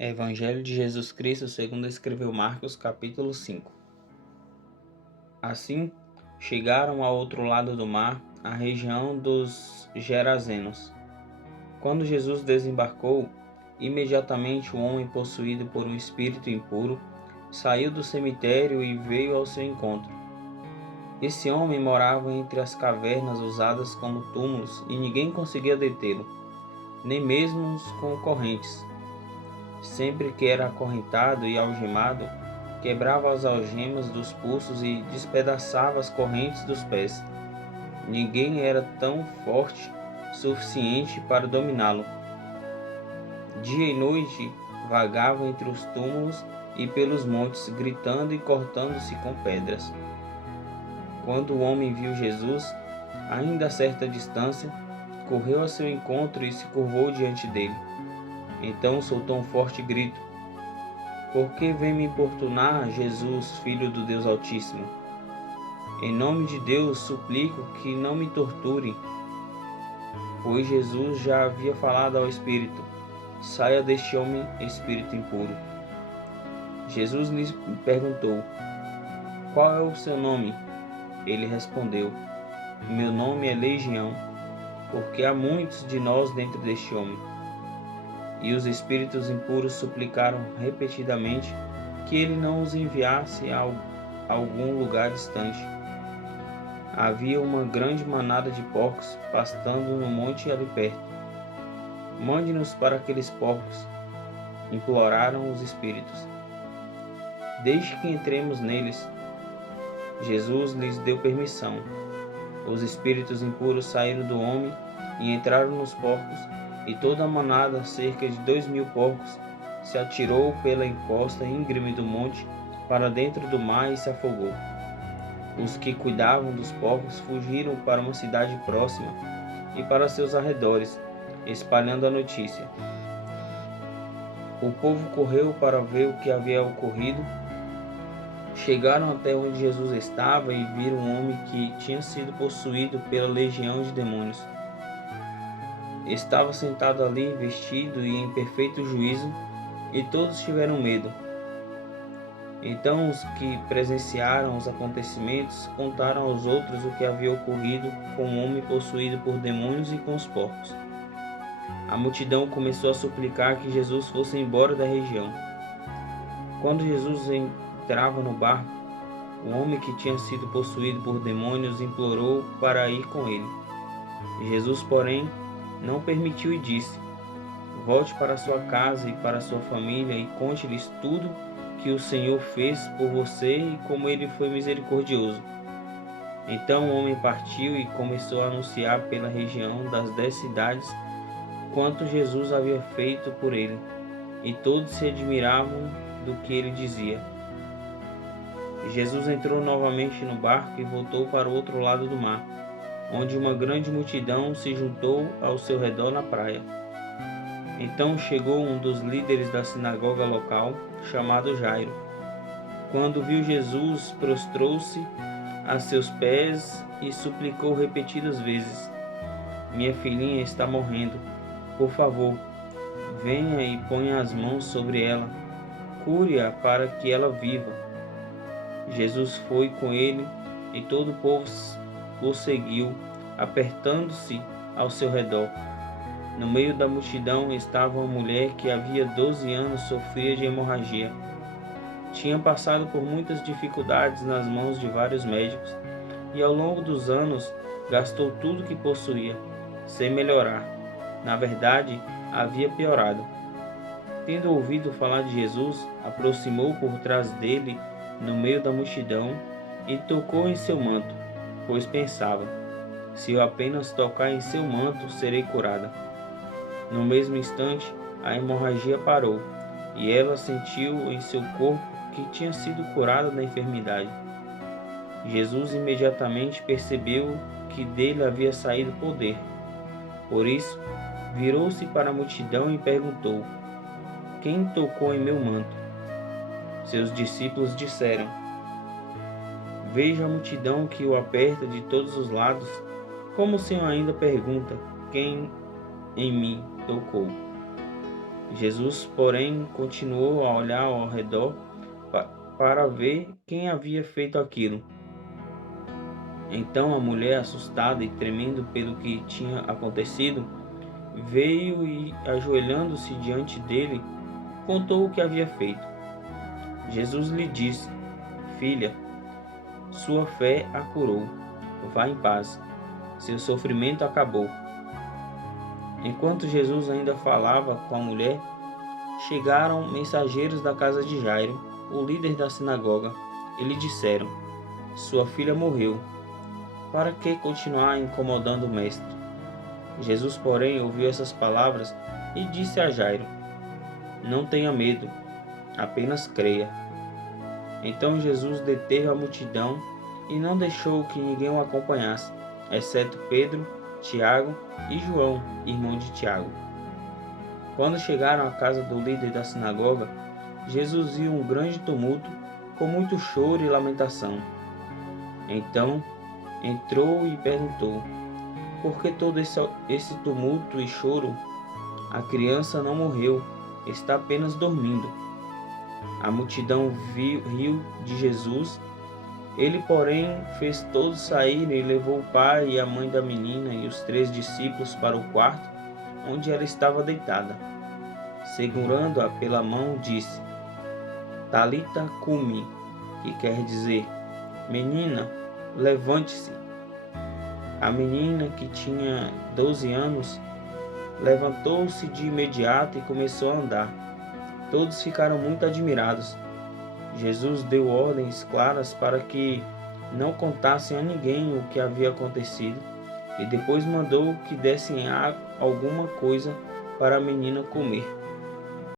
Evangelho de Jesus Cristo segundo escreveu Marcos, capítulo 5. Assim, chegaram ao outro lado do mar, à região dos Gerazenos. Quando Jesus desembarcou, imediatamente um homem possuído por um espírito impuro saiu do cemitério e veio ao seu encontro. Esse homem morava entre as cavernas usadas como túmulos e ninguém conseguia detê-lo, nem mesmo os concorrentes. Sempre que era acorrentado e algemado, quebrava as algemas dos pulsos e despedaçava as correntes dos pés. Ninguém era tão forte suficiente para dominá-lo. Dia e noite vagava entre os túmulos e pelos montes, gritando e cortando-se com pedras. Quando o homem viu Jesus, ainda a certa distância, correu a seu encontro e se curvou diante dele. Então soltou um forte grito: "Por que vem me importunar, Jesus, Filho do Deus Altíssimo? Em nome de Deus, suplico que não me torture." Pois Jesus já havia falado ao espírito: "Saia deste homem, espírito impuro." Jesus lhe perguntou: "Qual é o seu nome?" Ele respondeu: "Meu nome é Legião, porque há muitos de nós dentro deste homem." E os espíritos impuros suplicaram repetidamente que ele não os enviasse a algum lugar distante. Havia uma grande manada de porcos pastando no monte ali perto. "Mande-nos para aqueles porcos," imploraram os espíritos. "Deixe que entremos neles." Jesus lhes deu permissão. Os espíritos impuros saíram do homem e entraram nos porcos, e toda a manada, cerca de 2.000 porcos, se atirou pela encosta íngreme do monte para dentro do mar e se afogou. Os que cuidavam dos porcos fugiram para uma cidade próxima e para seus arredores, espalhando a notícia. O povo correu para ver o que havia ocorrido. Chegaram até onde Jesus estava e viram um homem que tinha sido possuído pela legião de demônios. Estava sentado ali, vestido e em perfeito juízo, e todos tiveram medo. Então os que presenciaram os acontecimentos contaram aos outros o que havia ocorrido com o homem possuído por demônios e com os porcos. A multidão começou a suplicar que Jesus fosse embora da região. Quando Jesus entrava no barco, o homem que tinha sido possuído por demônios implorou para ir com ele. Jesus, porém, não permitiu e disse: "Volte para sua casa e para sua família e conte-lhes tudo que o Senhor fez por você e como ele foi misericordioso." Então o homem partiu e começou a anunciar pela região das 10 cidades quanto Jesus havia feito por ele, e todos se admiravam do que ele dizia. Jesus entrou novamente no barco e voltou para o outro lado do mar, onde uma grande multidão se juntou ao seu redor na praia. Então chegou um dos líderes da sinagoga local, chamado Jairo. Quando viu Jesus, prostrou-se a seus pés e suplicou repetidas vezes: "Minha filhinha está morrendo. Por favor, venha e ponha as mãos sobre ela. Cure-a para que ela viva." Jesus foi com ele e todo o povo o seguiu, apertando-se ao seu redor. No meio da multidão estava uma mulher que havia 12 anos sofria de hemorragia. Tinha passado por muitas dificuldades nas mãos de vários médicos e ao longo dos anos gastou tudo que possuía, sem melhorar. Na verdade, havia piorado. Tendo ouvido falar de Jesus, aproximou por trás dele no meio da multidão e tocou em seu manto, pois pensava: "Se eu apenas tocar em seu manto, serei curada." No mesmo instante, a hemorragia parou e ela sentiu em seu corpo que tinha sido curada da enfermidade. Jesus imediatamente percebeu que dele havia saído poder. Por isso, virou-se para a multidão e perguntou: "Quem tocou em meu manto?" Seus discípulos disseram: "Veja a multidão que o aperta de todos os lados. Como o Senhor ainda pergunta: 'Quem em mim tocou?'" Jesus, porém, continuou a olhar ao redor para ver quem havia feito aquilo. Então a mulher, assustada e tremendo pelo que tinha acontecido, veio e, ajoelhando-se diante dele, contou o que havia feito. Jesus lhe disse: Filha, sua fé a curou. Vá em paz. Seu sofrimento acabou. Enquanto Jesus ainda falava com a mulher, chegaram mensageiros da casa de Jairo, o líder da sinagoga, e lhe disseram: Sua filha morreu. Para que continuar incomodando o mestre? Jesus, porém, ouviu essas palavras e disse a Jairo: Não tenha medo, apenas creia. Então Jesus deteve a multidão e não deixou que ninguém o acompanhasse, exceto Pedro, Tiago e João, irmão de Tiago. Quando chegaram à casa do líder da sinagoga, Jesus viu um grande tumulto, com muito choro e lamentação. Então entrou e perguntou: Por que todo esse tumulto e choro? A criança não morreu, está apenas dormindo. A multidão riu de Jesus. Ele, porém, fez todos saírem e levou o pai e a mãe da menina e os 3 discípulos para o quarto onde ela estava deitada. Segurando-a pela mão, disse: Talita cumi, que quer dizer: Menina, levante-se. A menina, que tinha 12 anos, levantou-se de imediato e começou a andar. Todos ficaram muito admirados. Jesus deu ordens claras para que não contassem a ninguém o que havia acontecido e depois mandou que dessem alguma coisa para a menina comer.